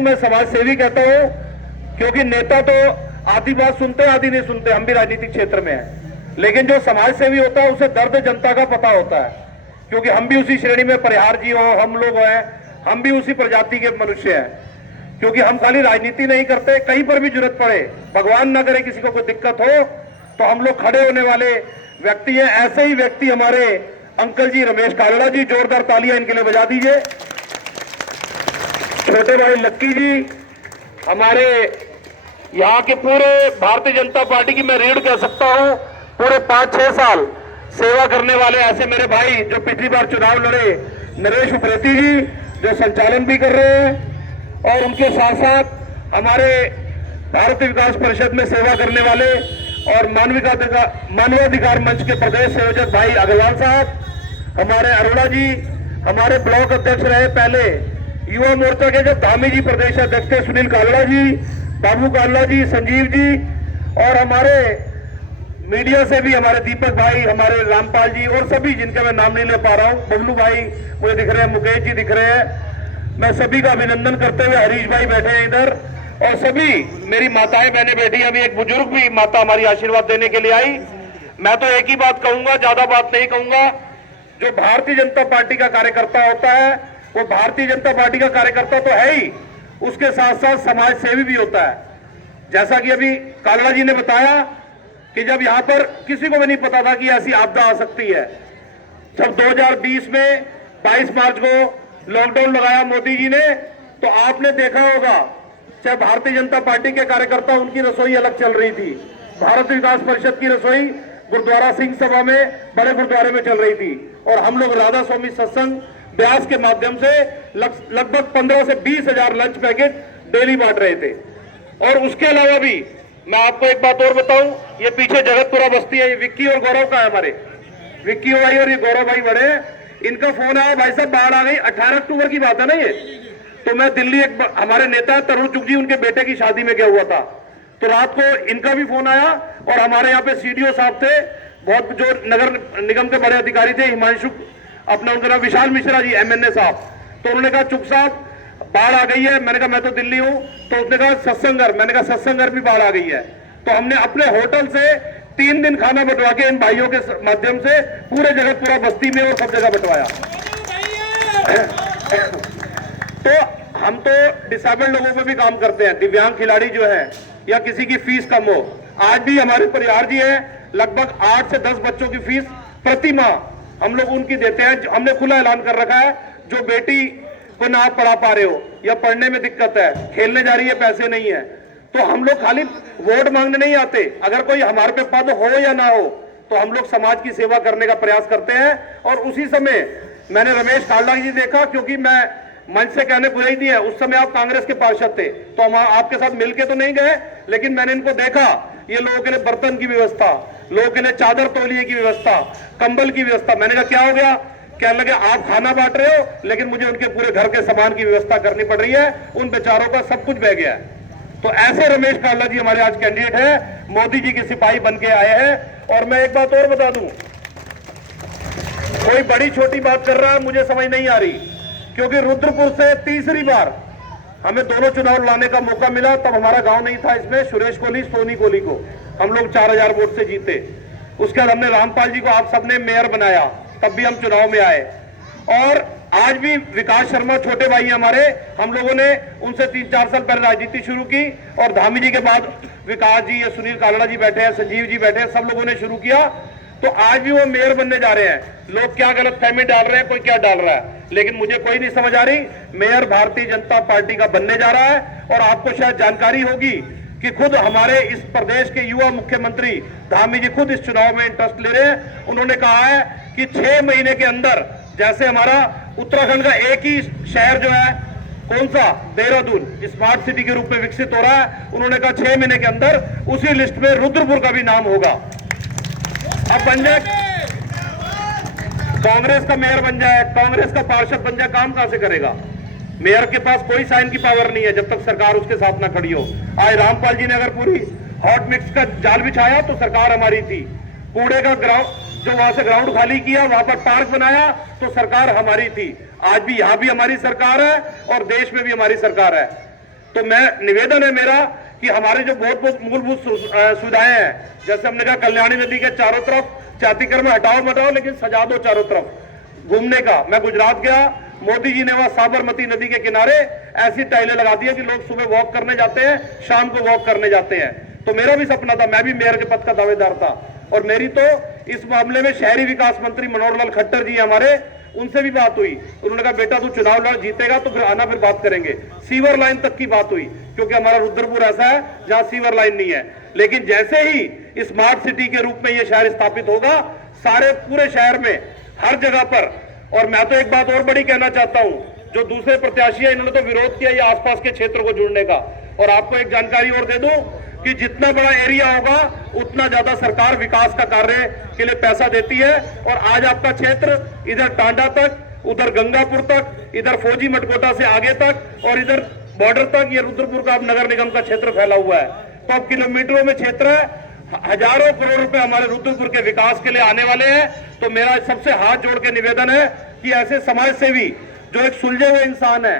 मैं समाज सेवी कहता हूं क्योंकि नेता तो आधी बात सुनते आधी नहीं सुनते। हम भी राजनीतिक क्षेत्र में हैं, लेकिन जो समाज सेवी होता है उसे दर्द जनता का पता होता है, क्योंकि हम भी उसी श्रेणी में परिहार जी हो, हम लोग हैं, हम भी उसी प्रजाति के मनुष्य हैं। क्योंकि हम खाली राजनीति नहीं करते, कहीं पर भी जरूरत पड़े, भगवान ना करे किसी को कोई दिक्कत हो तो हम लोग खड़े होने वाले व्यक्ति हैं। ऐसे ही व्यक्ति हमारे अंकल जी रमेश कालड़ा जी, जोरदार तालियां इनके लिए बजा दीजिए। छोटे भाई लक्की जी, हमारे यहाँ के पूरे भारतीय जनता पार्टी की मैं रीढ़ कह सकता हूँ, पूरे 5-6 साल सेवा करने वाले ऐसे मेरे भाई जो पिछली बार चुनाव लड़े, नरेश उप्रेती जी जो संचालन भी कर रहे हैं, और उनके साथ साथ हमारे भारतीय विकास परिषद में सेवा करने वाले और मानवाधिकार मंच के प्रदेश संयोजक भाई अग्रवाल साहब, हमारे अरोड़ा जी, हमारे ब्लॉक अध्यक्ष रहे पहले युवा मोर्चा के जो धामी जी प्रदेश अध्यक्ष थे सुनील कालड़ा जी, बाबू कालड़ा जी, संजीव जी, और हमारे मीडिया से भी हमारे दीपक भाई, हमारे रामपाल जी और सभी जिनके मैं नाम नहीं ले पा रहा हूँ, बबलू भाई मुझे दिख रहे हैं, मुकेश जी दिख रहे हैं, मैं सभी का अभिनंदन करते हुए, हरीश भाई बैठे हैं इधर, और सभी मेरी माताएं बहनें बैठी। अभी एक बुजुर्ग भी माता हमारी आशीर्वाद देने के लिए आई। मैं तो एक ही बात कहूंगा, ज्यादा बात नहीं कहूंगा। जो भारतीय जनता पार्टी का कार्यकर्ता होता है वो भारतीय जनता पार्टी का कार्यकर्ता तो है ही, उसके साथ साथ समाज सेवी भी होता है। जैसा कि अभी कालड़ा जी ने बताया कि जब यहाँ पर किसी को भी नहीं पता था कि ऐसी आपदा आ सकती है, जब 2020 में 22 मार्च को लॉकडाउन लगाया मोदी जी ने, तो आपने देखा होगा चाहे भारतीय जनता पार्टी के कार्यकर्ता, उनकी रसोई अलग चल रही थी, भारत विकास परिषद की रसोई गुरुद्वारा सिंह सभा में, बड़े गुरुद्वारे में चल रही थी, और हम लोग राधा स्वामी सत्संग ब्यास के माध्यम से लगभग 15 से 20 हजार लंच पैकेट डेली बांट रहे थे। और उसके अलावा भी मैं आपको एक बात और बताऊं, ये पीछे जगतपुरा बस्ती है, ये विक्की और गौरव का है, हमारे विक्की भाई और ये गौरव भाई बड़े, इनका फोन आया, भाई साहब बाढ़ आ गई, 18 अक्टूबर की बात है ना ये। तो मैं दिल्ली, एक हमारे नेता तरुण चुग जी, उनके बेटे की शादी में गया हुआ था, तो रात को इनका भी फोन आया, और हमारे यहाँ पे सीडीओ साहब थे, बहुत जो नगर निगम के बड़े अधिकारी थे, हिमांशु अपना उनका नाम विशाल मिश्रा जी एमएनए साहब, तो उन्होंने कहा चुग साहब बाढ़ आ गई है। मैंने कहा मैं तो दिल्ली हूं, तो उसने कहा सत्संगर, मैंने कहा सत्संगर भी बाढ़ आ गई है। तो हमने अपने होटल से 3 दिन खाना बंटवा के इन भाइयों के माध्यम से पूरे जगतपुरा बस्ती में और सब जगह बंटवाया। तो हम तो डिसेबल्ड लोगों पे भी काम करते हैं, दिव्यांग खिलाड़ी जो है या किसी की फीस कम हो, आज भी हमारे परिवार जी है, लगभग 8 से 10 बच्चों की फीस प्रति माह हम लोग उनकी देते हैं। हमने खुला ऐलान कर रखा है, जो बेटी को ना आप पढ़ा पा रहे हो या पढ़ने में दिक्कत है, खेलने जा रही है, पैसे नहीं है, तो हम लोग खाली वोट मांगने नहीं आते, अगर कोई हमारे पे पद हो या ना हो तो हम लोग समाज की सेवा करने का प्रयास करते हैं। और उसी समय मैंने रमेश कालड़ा जी देखा, क्योंकि मैं मंच से कहने को ही नहीं है, उस समय आप कांग्रेस के पार्षद थे, तो हम आपके साथ मिलके तो नहीं गए, लेकिन मैंने इनको देखा, ये लोगों के लिए बर्तन की व्यवस्था, लोगों के लिए चादर तौलिए की व्यवस्था, कंबल की व्यवस्था। मैंने कहा क्या हो गया, कहने लगे आप खाना बांट रहे हो, लेकिन मुझे उनके पूरे घर के सामान की व्यवस्था करनी पड़ रही है, उन बेचारों का सब कुछ बह गया है। तो ऐसे रमेश कालड़ा जी हमारे आज कैंडिडेट है, मोदी जी के सिपाही बन के आए हैं। और मैं एक बात और बता दूं, कोई बड़ी छोटी बात कर रहा है, मुझे समझ नहीं आ रही, क्योंकि रुद्रपुर से तीसरी बार हमें दोनों चुनाव लाने का मौका मिला, तब हमारा गांव नहीं था इसमें, सुरेश कोहली सोनी कोहली को हम लोग 4000 वोट से जीते। उसके बाद हमने रामपाल जी को आप सबने मेयर बनाया, तब भी हम चुनाव में आए। और आज भी विकास शर्मा छोटे भाई हमारे, हम लोगों ने उनसे 3-4 साल पहले राजनीति शुरू की, और धामी जी के बाद विकास जी या सुनील कालड़ा जी बैठे हैं, संजीव जी बैठे हैं, सब लोगों ने शुरू किया। तो आज भी वो मेयर बनने जा रहे हैं। लोग क्या गलत फहमी डाल रहे हैं, कोई क्या डाल रहा है, लेकिन मुझे कोई नहीं समझ आ रही, मेयर भारतीय जनता पार्टी का बनने जा रहा है। और आपको शायद जानकारी होगी कि खुद हमारे इस प्रदेश के युवा मुख्यमंत्री धामी जी खुद इस चुनाव में इंटरेस्ट ले रहे हैं। उन्होंने कहा है कि 6 महीने के अंदर, जैसे हमारा उत्तराखंड का एक ही शहर जो है, कौन सा, देहरादून, स्मार्ट सिटी के रूप में विकसित हो रहा है, उन्होंने कहा 6 महीने के अंदर उसी लिस्ट में रुद्रपुर का भी नाम होगा। अब बन जाए, कांग्रेस का मेयर बन जाए, कांग्रेस का पार्षद बन जाए, काम कहां से करेगा? मेयर के पास कोई साइन की पावर नहीं है जब तक सरकार उसके साथ ना खड़ी हो। आज रामपाल जी ने अगर पूरी हॉट मिक्स का जाल बिछाया तो सरकार हमारी थी, कूड़े का ग्राउंड जो वहां से ग्राउंड खाली किया, वहां पर पार्क बनाया तो सरकार हमारी थी। आज भी यहां भी हमारी सरकार है और देश में भी हमारी सरकार है। तो मैं निवेदन है मेरा कि हमारे जो बहुत बहुत मूलभूत सुविधाएं हैं, जैसे हमने कहा कल्याणी नदी के चारों तरफ चातीकर्म हटाओ मटाओ लेकिन सजा दो चारों तरफ घूमने का। मैं गुजरात गया, मोदी जी ने वहां साबरमती नदी के किनारे ऐसी टाइलें लगा दी है कि लोग सुबह वॉक करने जाते हैं, शाम को वॉक करने जाते हैं। तो मेरा भी सपना था, मैं भी मेयर के पद का दावेदार था, और मेरी तो इस मामले में शहरी विकास मंत्री मनोहर लाल खट्टर जी हमारे, उनसे भी बात हुई। उन्होंने कहा बेटा तू चुनाव लड़ जीतेगा तो फिर आना, फिर बात करेंगे। सीवर लाइन तक की बात हुई, क्योंकि हमारा रुद्रपुर ऐसा है जहां सीवर लाइन नहीं है। लेकिन जैसे ही स्मार्ट सिटी के रूप में यह शहर स्थापित होगा, सारे पूरे शहर में हर जगह पर। और मैं तो एक बात और बड़ी कहना चाहता हूं, जो दूसरे प्रत्याशी है इन्होंने तो विरोध किया ये आसपास के क्षेत्र को जुड़ने का। और आपको एक जानकारी और दे दूं कि जितना बड़ा एरिया होगा उतना ज्यादा सरकार विकास का कार्य के लिए पैसा देती है। और आज आपका क्षेत्र इधर टांडा तक, उधर गंगापुर तक, इधर फौजी मटकोटा से आगे तक और इधर बॉर्डर तक ये रुद्रपुर का अब नगर निगम का क्षेत्र फैला हुआ है। तो अब किलोमीटरों में क्षेत्र है, हजारों करोड़ रुपए हमारे रुद्रपुर के विकास के लिए आने वाले हैं। तो मेरा सबसे हाथ जोड़ के निवेदन है कि ऐसे समाज सेवी जो एक सुलझे हुए इंसान है,